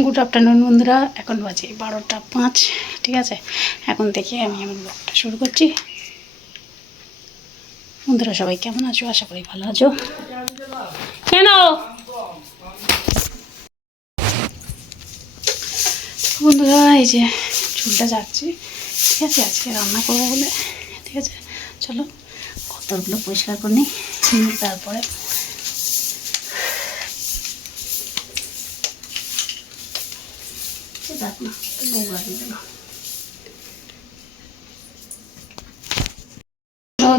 Good afternoon বন্ধুরা। এখন বাজে বারোটা পাঁচ, ঠিক আছে? এখন থেকে আমি আমার ব্লগটা শুরু করছি। বন্ধুরা, সবাই কেমন আছো? আশা করি ভালো আছো। কেন? বন্ধুরা, এই যে চুলটা যাচ্ছি, ঠিক আছে? আজকে রান্না করব বলে, ঠিক আছে? চলো, কতগুলো পরিষ্কার করে নিই। তারপরে দেখ না নোংরা দিয়ে দিল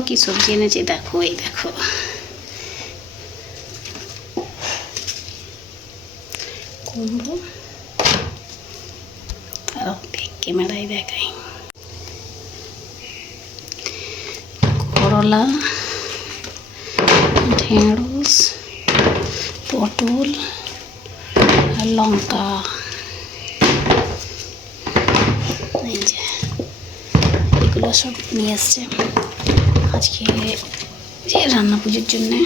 কি সবজি এনেছি দেখো এই দেখো। কুমড়ো। তারও দেখ ক্যামেরায় দেখাই। করলা ঢেঁড়স পটল আর লঙ্কা এই যে এগুলো সব নিয়ে এসছে আজকে যে রান্না পুজোর জন্যে,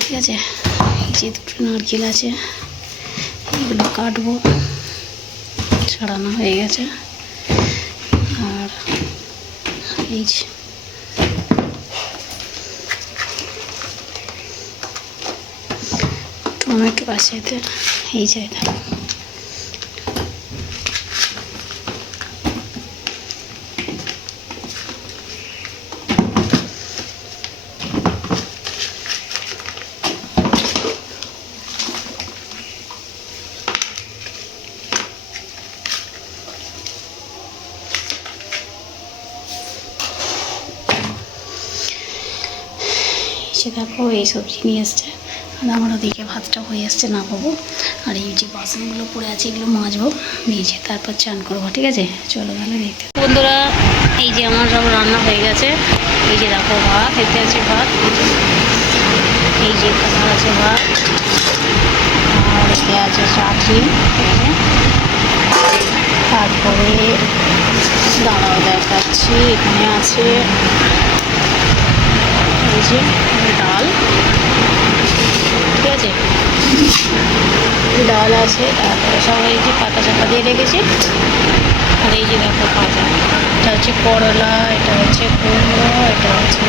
ঠিক আছে? যে দুটো নারকেল আছে এগুলো কাটবো। ছাড়ানো হয়ে গেছে। আর এই টমেটো আছে এতে এই যে দেখো সে দেখো এই সবজি নিয়ে এসছে। আর আমার ওদিকে ভাতটা হয়ে এসছে না পাবো আর এই যে বাসনগুলো পড়ে আছে, এগুলো মাজবো নিয়েছে তারপর চান করব, ঠিক আছে? চলো তাহলে দেখতে বন্ধুরা, এই যে আমার সব রান্না হয়ে গেছে। এই যে দেখো ভাত, এতে আছে ভাত। এই যে এই আছে ভাত। আর এতে আছে চাটনি। তারপরে দাঁড়াও দেখাচ্ছি, এখানে আছে। এই যে ডাল। ঠিক আছে? ডাল আছে তারপরে সবাই যে পাতা চাপা দিয়ে রেখেছি। আর এই যে দেখো পাতা, এটা হচ্ছে করলা, এটা হচ্ছে কুমড়ো, এটা হচ্ছে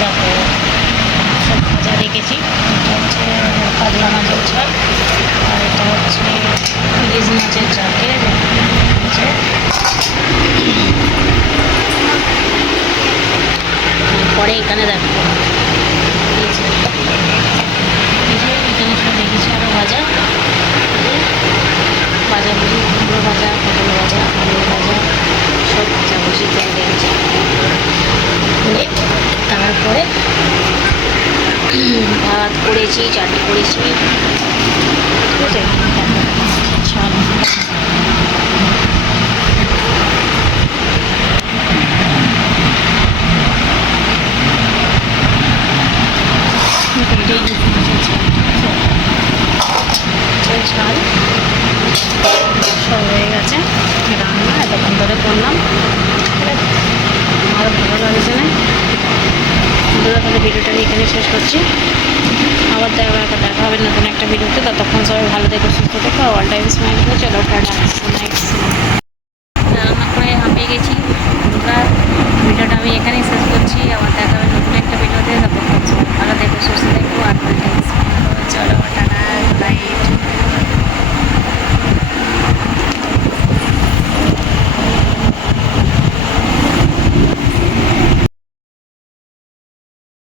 দেখো সব ভাজা রেখেছি। এটা হচ্ছে পাতলা মাছের ঝাল, আর এটা হচ্ছে ইলিশ মাছের ঝাল পরে এখানে দেখো এই যে এই যে এখানে সব রেখেছি আরও ভাজা এই যে ভাজা ভুজি কুমড়ো ভাজা পটল ভাজা আলু ভাজা সব ভাজা ভুজি করে রেখেছি করে তারপরে ভাত করেছি চাটনি করেছি। ঠিক আছে? সব হয়ে গেছে এতক্ষণ করলাম আছে আমার ভালো লাগছে না তাহলে ভিডিওটা আমি এখানে শেষ করছি। দেখা একটা দেখা হবে, নতুন একটা ভিডিওতে ততক্ষণ সবাই ভালো দেখো সুস্থ দেখো অল টাইম স্মাইল করে চলো রান্না করে হাঁপিয়ে গেছি। ভিডিওটা আমি এখানেই শেষ করছি, আবার দেখা